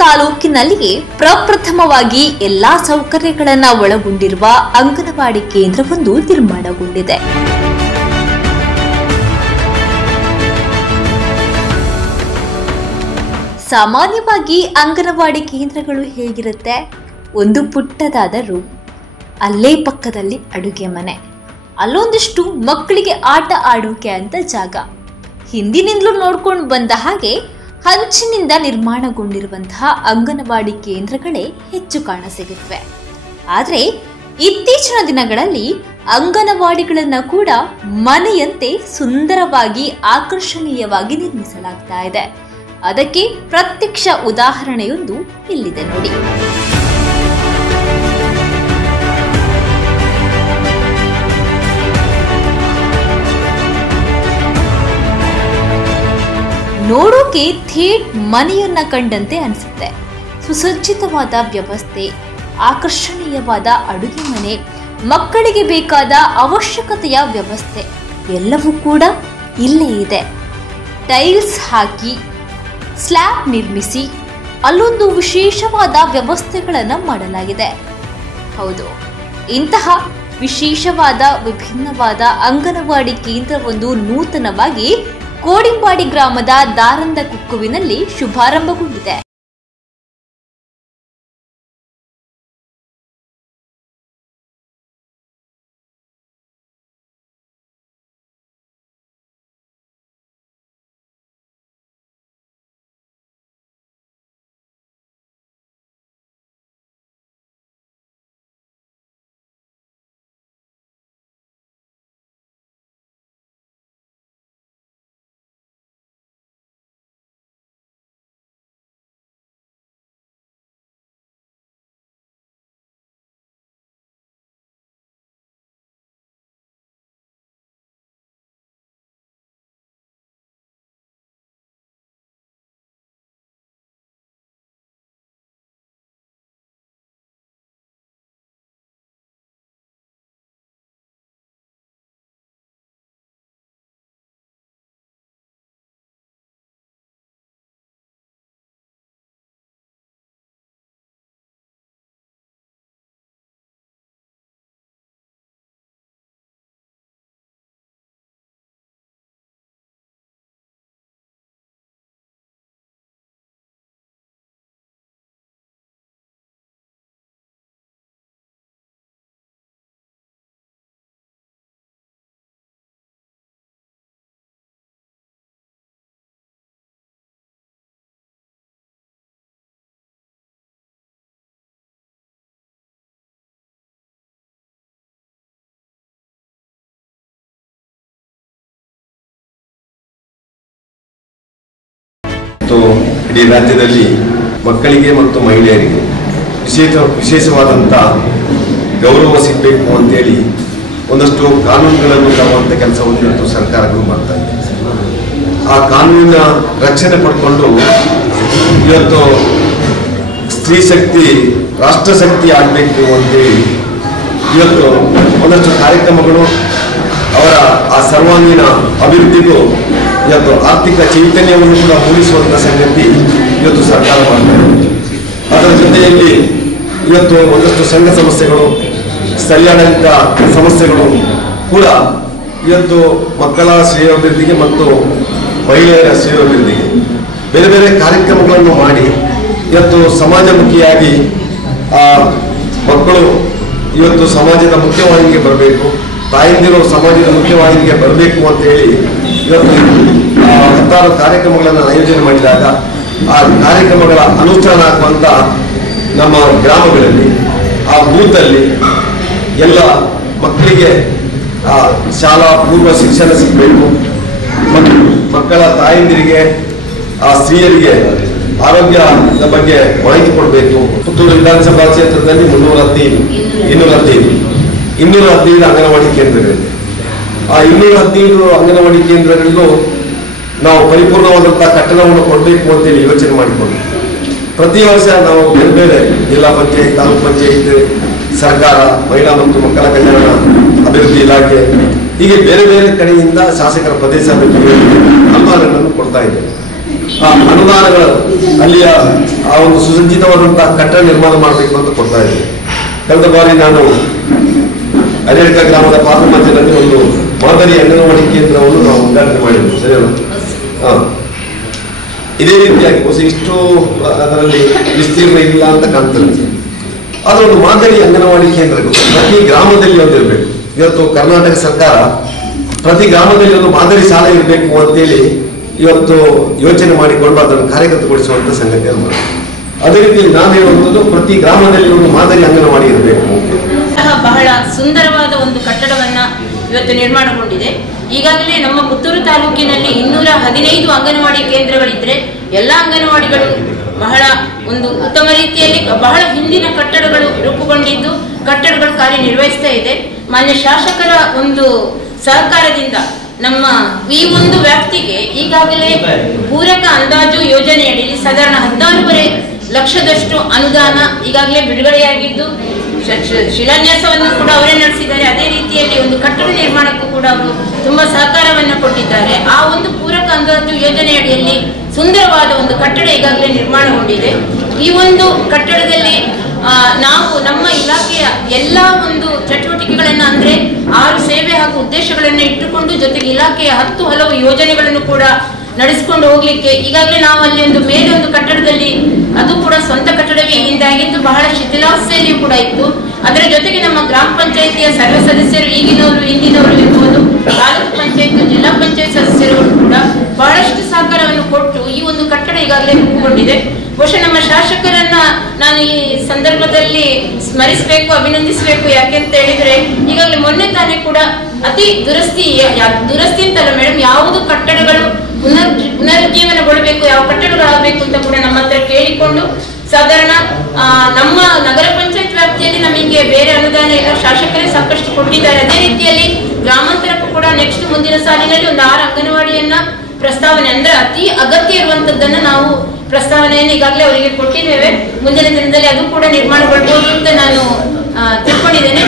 ತಾಲೂಕಿನಲ್ಲಿಯೇ ಪ್ರಪ್ರಥಮವಾಗಿ ಎಲ್ಲಾ ಸೌಕರ್ಯಗಳನ್ನು ಒಳಗೊಂಡಿರುವ ಅಂಗನವಾಡಿ ಕೇಂದ್ರವೊಂದು ನಿರ್ಮಾಣಗೊಂಡಿದೆ. ಸಾಮಾನ್ಯವಾಗಿ ಅಂಗನವಾಡಿ ಕೇಂದ್ರಗಳು ಹೇಗಿರುತ್ತೆ? ಒಂದು ಪುಟ್ಟದಾದ ರೂಮ್, ಅಲ್ಲೇ ಪಕ್ಕದಲ್ಲಿ ಅಡುಗೆ ಮನೆ, ಅಲ್ಲೊಂದಿಷ್ಟು ಮಕ್ಕಳಿಗೆ ಆಟ ಆಡೋಕೆ ಅಂತ ಜಾಗ. ಹಿಂದಿನಿಂದಲೂ ನೋಡ್ಕೊಂಡು ಬಂದ ಹಾಗೆ ಹಂಚಿನಿಂದ ನಿರ್ಮಾಣಗೊಂಡಿರುವಂತಹ ಅಂಗನವಾಡಿ ಕೇಂದ್ರಗಳೇ ಹೆಚ್ಚು ಕಾಣಸಿಗುತ್ತವೆ. ಆದರೆ ಇತ್ತೀಚಿನ ದಿನಗಳಲ್ಲಿ ಅಂಗನವಾಡಿಗಳನ್ನು ಕೂಡ ಮನೆಯಂತೆ ಸುಂದರವಾಗಿ ಆಕರ್ಷಣೀಯವಾಗಿ ನಿರ್ಮಿಸಲಾಗ್ತಾ ಇದೆ. ಅದಕ್ಕೆ ಪ್ರತ್ಯಕ್ಷ ಉದಾಹರಣೆಯೊಂದು ಇಲ್ಲಿದೆ ನೋಡಿ. ನೋಡೋಕೆ ಥೇಟ್ ಮನೆಯನ್ನ ಕಂಡಂತೆ ಅನಿಸುತ್ತೆ. ಸುಸಜ್ಜಿತವಾದ ವ್ಯವಸ್ಥೆ, ಆಕರ್ಷಣೀಯವಾದ ಅಡುಗೆ ಮನೆ, ಮಕ್ಕಳಿಗೆ ಬೇಕಾದ ಅವಶ್ಯಕತೆಯ ವ್ಯವಸ್ಥೆ ಎಲ್ಲವೂ ಕೂಡ ಇಲ್ಲೇ ಇದೆ. ಟೈಲ್ಸ್ ಹಾಕಿ ಸ್ಲ್ಯಾಬ್ ನಿರ್ಮಿಸಿ ಅಲ್ಲೊಂದು ವಿಶೇಷವಾದ ವ್ಯವಸ್ಥೆಗಳನ್ನು ಮಾಡಲಾಗಿದೆ. ಹೌದು, ಇಂತಹ ವಿಶೇಷವಾದ ವಿಭಿನ್ನವಾದ ಅಂಗನವಾಡಿ ಕೇಂದ್ರವೊಂದು ನೂತನವಾಗಿ ಕೋಡಿಂಬಾಡಿ ಗ್ರಾಮದ ದಾರಂದ ಕುಕ್ಕುವಿನಲ್ಲಿ ಶುಭಾರಂಭಗೊಂಡಿದೆ. ಇಡೀ ರಾಜ್ಯದಲ್ಲಿ ಮಕ್ಕಳಿಗೆ ಮತ್ತು ಮಹಿಳೆಯರಿಗೆ ವಿಶೇಷವಾದಂಥ ಗೌರವ ಸಿಗಬೇಕು ಅಂತೇಳಿ ಒಂದಷ್ಟು ಕಾನೂನುಗಳನ್ನು ತರುವಂಥ ಕೆಲಸವನ್ನು ಇವತ್ತು ಸರ್ಕಾರಗಳು ಮಾಡ್ತಾ ಇದೆ. ಆ ಕಾನೂನಿನ ರಕ್ಷಣೆ ಪಡ್ಕೊಂಡು ಇವತ್ತು ಸ್ತ್ರೀ ಶಕ್ತಿ ರಾಷ್ಟ್ರ ಶಕ್ತಿ ಆಗಬೇಕು ಅಂತೇಳಿ ಇವತ್ತು ಒಂದಷ್ಟು ಕಾರ್ಯಕ್ರಮಗಳು ಅವರ ಆ ಸರ್ವಾಂಗೀಣ ಅಭಿವೃದ್ಧಿಗೂ ಇವತ್ತು ಆರ್ಥಿಕ ಚೈತನ್ಯವನ್ನು ಕೂಡ ಮೂಡಿಸುವಂಥ ಸಂಗತಿ ಇವತ್ತು ಸರ್ಕಾರ ಮಾಡ್ತಾರೆ. ಅದರ ಜೊತೆಯಲ್ಲಿ ಇವತ್ತು ಒಂದಷ್ಟು ಸಂಘ ಸಂಸ್ಥೆಗಳು, ಸ್ಥಳೀಯಾಡಳಿತ ಸಮಸ್ಯೆಗಳು ಕೂಡ ಇವತ್ತು ಮಕ್ಕಳ ಶ್ರೇಯೋಭಿವೃದ್ಧಿಗೆ ಮತ್ತು ಮಹಿಳೆಯರ ಶ್ರೇಯೋಭಿವೃದ್ಧಿಗೆ ಬೇರೆ ಬೇರೆ ಕಾರ್ಯಕ್ರಮಗಳನ್ನು ಮಾಡಿ ಇವತ್ತು ಸಮಾಜಮುಖಿಯಾಗಿ ಆ ಮಕ್ಕಳು ಇವತ್ತು ಸಮಾಜದ ಮುಖ್ಯವಾಹಿನಿಗೆ ಬರಬೇಕು, ತಾಯಂದಿರು ಸಮಾಜದ ಮುಖ್ಯವಾಹಿನಿಗೆ ಬರಬೇಕು ಅಂತ ಹೇಳಿ ಇವತ್ತು ಹತ್ತಾರು ಕಾರ್ಯಕ್ರಮಗಳನ್ನು ಆಯೋಜನೆ ಮಾಡಿದಾಗ ಆ ಕಾರ್ಯಕ್ರಮಗಳ ಅನುಷ್ಠಾನ ಆಗುವಂಥ ನಮ್ಮ ಗ್ರಾಮಗಳಲ್ಲಿ ಆ ಬೂತಲ್ಲಿ ಎಲ್ಲ ಮಕ್ಕಳಿಗೆ ಶಾಲಾ ಪೂರ್ವ ಶಿಕ್ಷಣ ಸಿಗಬೇಕು, ಮಕ್ಕಳ ತಾಯಂದಿರಿಗೆ ಆ ಸ್ತ್ರೀಯರಿಗೆ ಆರೋಗ್ಯದ ಬಗ್ಗೆ ಮಾಹಿತಿ ಕೊಡಬೇಕು. ಪುತ್ತೂರು ವಿಧಾನಸಭಾ ಕ್ಷೇತ್ರದಲ್ಲಿ 215 ಅಂಗನವಾಡಿ ಕೇಂದ್ರಗಳಿದೆ. ಆ 215 ಅಂಗನವಾಡಿ ಕೇಂದ್ರಗಳಿಗೂ ನಾವು ಪರಿಪೂರ್ಣವಾದಂಥ ಕಟ್ಟಡವನ್ನು ಕೊಡಬೇಕು ಅಂತೇಳಿ ಯೋಚನೆ ಮಾಡಿಕೊಂಡು ಪ್ರತಿ ವರ್ಷ ನಾವು ಬೇರೆ ಬೇರೆ ಜಿಲ್ಲಾ ಪಂಚಾಯತ್, ತಾಲೂಕು ಪಂಚಾಯತ್, ಸರ್ಕಾರ, ಮಹಿಳಾ ಮತ್ತು ಮಕ್ಕಳ ಕಲ್ಯಾಣ ಅಭಿವೃದ್ಧಿ ಇಲಾಖೆ ಹೀಗೆ ಬೇರೆ ಬೇರೆ ಕಡೆಯಿಂದ ಶಾಸಕರ ಪ್ರದೇಶ ಅಭಿವೃದ್ಧಿ ಅನುದಾನಗಳನ್ನು ಕೊಡ್ತಾ ಇದ್ದೇವೆ. ಅನುದಾನಗಳು ಅಲ್ಲಿಯ ಆ ಒಂದು ಸುಸಜ್ಜಿತವಾದಂತಹ ಕಟ್ಟಡ ನಿರ್ಮಾಣ ಮಾಡಬೇಕು ಅಂತ ಕೊಡ್ತಾ ಇದ್ದೀವಿ. ಕಳೆದ ಬಾರಿ ನಾನು ಅರೇಡ್ಕ ಗ್ರಾಮದ ಪಾತ್ರಮಂಚದಲ್ಲಿ ಒಂದು ಮಾದರಿ ಅಂಗನವಾಡಿ ಕೇಂದ್ರವನ್ನು ನಾವು ಉದ್ಘಾಟನೆ ಮಾಡಿದ್ವಿ, ಸರಿಯಲ್ಲ? ಇದೇ ರೀತಿಯಾಗಿ ಇಷ್ಟು ಅದರಲ್ಲಿ ವಿಸ್ತೀರ್ಣ ಇಲ್ಲ ಅಂತ ಕಾಣ್ತದೆ. ಆದ್ರೆ ಒಂದು ಮಾದರಿ ಅಂಗನವಾಡಿ ಕೇಂದ್ರಗಳು ಪ್ರತಿ ಗ್ರಾಮದಲ್ಲಿ ಒಂದಿರಬೇಕು. ಇವತ್ತು ಕರ್ನಾಟಕ ಸರ್ಕಾರ ಪ್ರತಿ ಗ್ರಾಮದಲ್ಲಿ ಒಂದು ಮಾದರಿ ಶಾಲೆ ಇರಬೇಕು ಅಂತೇಳಿ ಇವತ್ತು ಯೋಚನೆ ಮಾಡಿಕೊಂಡು ಅದನ್ನು ಕಾರ್ಯಗತಗೊಳಿಸುವಂತ ಸಂಗತಿಯನ್ನು ಮಾಡಿ. ಅದೇ ರೀತಿ ನಾನು ಹೇಳುವಂಥದ್ದು ಪ್ರತಿ ಗ್ರಾಮದಲ್ಲಿ ಒಂದು ಮಾದರಿ ಅಂಗನವಾಡಿ ಇರಬೇಕು. ಬಹಳ ಸುಂದರವಾದ ಒಂದು ಕಟ್ಟಡವನ್ನ ಇವತ್ತು ನಿರ್ಮಾಣಗೊಂಡಿದೆ. ಈಗಾಗಲೇ ನಮ್ಮ ಪುತ್ತೂರು ತಾಲೂಕಿನಲ್ಲಿ 215 ಅಂಗನವಾಡಿ ಕೇಂದ್ರಗಳಿದ್ರೆ ಎಲ್ಲ ಅಂಗನವಾಡಿಗಳು ಬಹಳ ಒಂದು ಉತ್ತಮ ರೀತಿಯಲ್ಲಿ ಬಹಳ ಹಿಂದಿನ ಕಟ್ಟಡಗಳು ರೂಪುಗೊಂಡಿದ್ದು ಕಟ್ಟಡಗಳು ಕಾರ್ಯನಿರ್ವಹಿಸ್ತಾ ಇದೆ. ಮಾನ್ಯ ಶಾಸಕರ ಒಂದು ಸಹಕಾರದಿಂದ ನಮ್ಮ ಈ ಒಂದು ವ್ಯಾಪ್ತಿಗೆ ಈಗಾಗಲೇ ಪೂರಕ ಅಂದಾಜು ಯೋಜನೆಯಡಿಯಲ್ಲಿ ಸಾಧಾರಣ 16.5 ಲಕ್ಷದಷ್ಟು ಅನುದಾನ ಈಗಾಗಲೇ ಬಿಡುಗಡೆಯಾಗಿದ್ದು ಶಿಲಾನ್ಯಾಸವನ್ನು ಕೂಡ ಅವರೇ ನಡೆಸಿದ್ದಾರೆ. ಅದೇ ರೀತಿಯಲ್ಲಿ ಒಂದು ಕಟ್ಟಡ ನಿರ್ಮಾಣಕ್ಕೂ ಕೂಡ ಅವರು ತುಂಬಾ ಸಹಕಾರವನ್ನು ಕೊಟ್ಟಿದ್ದಾರೆ. ಆ ಒಂದು ಪೂರಕ ಅಂದಾಜು ಯೋಜನೆಯಡಿಯಲ್ಲಿ ಸುಂದರವಾದ ಒಂದು ಕಟ್ಟಡ ಈಗಾಗಲೇ ನಿರ್ಮಾಣಗೊಂಡಿದೆ. ಈ ಒಂದು ಕಟ್ಟಡದಲ್ಲಿ ನಾವು ನಮ್ಮ ಇಲಾಖೆಯ ಎಲ್ಲ ಒಂದು ಚಟುವಟಿಕೆಗಳನ್ನ ಅಂದ್ರೆ 6 ಸೇವೆ ಹಾಗೂ ಉದ್ದೇಶಗಳನ್ನು ಇಟ್ಟುಕೊಂಡು ಜೊತೆಗೆ ಇಲಾಖೆಯ 10 ಹಲವು ಯೋಜನೆಗಳನ್ನು ಕೂಡ ನಡೆಸಿಕೊಂಡು ಹೋಗ್ಲಿಕ್ಕೆ ಈಗಾಗಲೇ ನಾವು ಅಲ್ಲಿ ಒಂದು ಮೇಲೆ ಒಂದು ಕಟ್ಟಡದಲ್ಲಿ ಅದು ಕೂಡ ಸ್ವಂತ ಕಟ್ಟಡವೇ ಹಿಂದಾಗಿದ್ದು ಬಹಳ ಶಿಥಿಲಾವಸ್ಥೆಯಲ್ಲಿಯೂ ಕೂಡ ಇತ್ತು. ಅದರ ಜೊತೆಗೆ ನಮ್ಮ ಗ್ರಾಮ ಪಂಚಾಯಿತಿಯ ಸರ್ವ ಸದಸ್ಯರು ಈಗಿನವರು ಹಿಂದಿನವರು ಇರ್ಬೋದು, ತಾಲೂಕು ಪಂಚಾಯತ್ ಜಿಲ್ಲಾ ಪಂಚಾಯತ್ ಸದಸ್ಯರುಗಳು ಕೂಡ ಬಹಳಷ್ಟು ಸಹಕಾರವನ್ನು ಕೊಟ್ಟು ಈ ಒಂದು ಕಟ್ಟಡ ಈಗಾಗಲೇ ರೂಪುಗೊಂಡಿದೆ. ಬಹುಶಃ ನಮ್ಮ ಶಾಸಕರನ್ನ ನಾನು ಈ ಸಂದರ್ಭದಲ್ಲಿ ಸ್ಮರಿಸಬೇಕು, ಅಭಿನಂದಿಸಬೇಕು. ಯಾಕೆಂತ ಹೇಳಿದ್ರೆ ಈಗಾಗಲೇ ಮೊನ್ನೆ ತಾನೇ ಕೂಡ ಅತಿ ದುರಸ್ತಿ ಅಂತಲ್ಲ ಮೇಡಮ್, ಯಾವುದು ಕಟ್ಟಡಗಳು ಪುನರುಜ್ಜೀವನಗೊಳ್ಳಬೇಕು, ಯಾವ ಕಟ್ಟಡಗಳಾಗಬೇಕು ಅಂತ ಕೂಡ ನಮ್ಮ ಹತ್ರ ಕೇಳಿಕೊಂಡು ಸಾಧಾರಣ ನಮ್ಮ ನಗರ ಪಂಚಾಯತ್ ವ್ಯಾಪ್ತಿಯಲ್ಲಿ ನಮಗೆ ಬೇರೆ ಅನುದಾನ ಇಲ್ಲ, ಶಾಸಕರೇ ಸಾಕಷ್ಟು ಕೊಟ್ಟಿದ್ದಾರೆ. ಅದೇ ರೀತಿಯಲ್ಲಿ ಗ್ರಾಮಾಂತರಕ್ಕೂ ಕೂಡ ನೆಕ್ಸ್ಟ್ ಮುಂದಿನ ಸಾಲಿನಲ್ಲಿ ಒಂದು 6 ಅಂಗನವಾಡಿಯನ್ನ ಪ್ರಸ್ತಾವನೆ ಅಂದ್ರೆ ಅತಿ ಅಗತ್ಯ ಇರುವಂತದ್ದನ್ನ ನಾವು ಪ್ರಸ್ತಾವನೆಯನ್ನು ಈಗಾಗಲೇ ಅವರಿಗೆ ಕೊಟ್ಟಿದ್ದೇವೆ. ಮುಂದಿನ ದಿನದಲ್ಲಿ ಅದು ಕೂಡ ನಿರ್ಮಾಣಗೊಳ್ಬಹುದು ಅಂತ ನಾನು ತಿಳ್ಕೊಂಡಿದ್ದೇನೆ.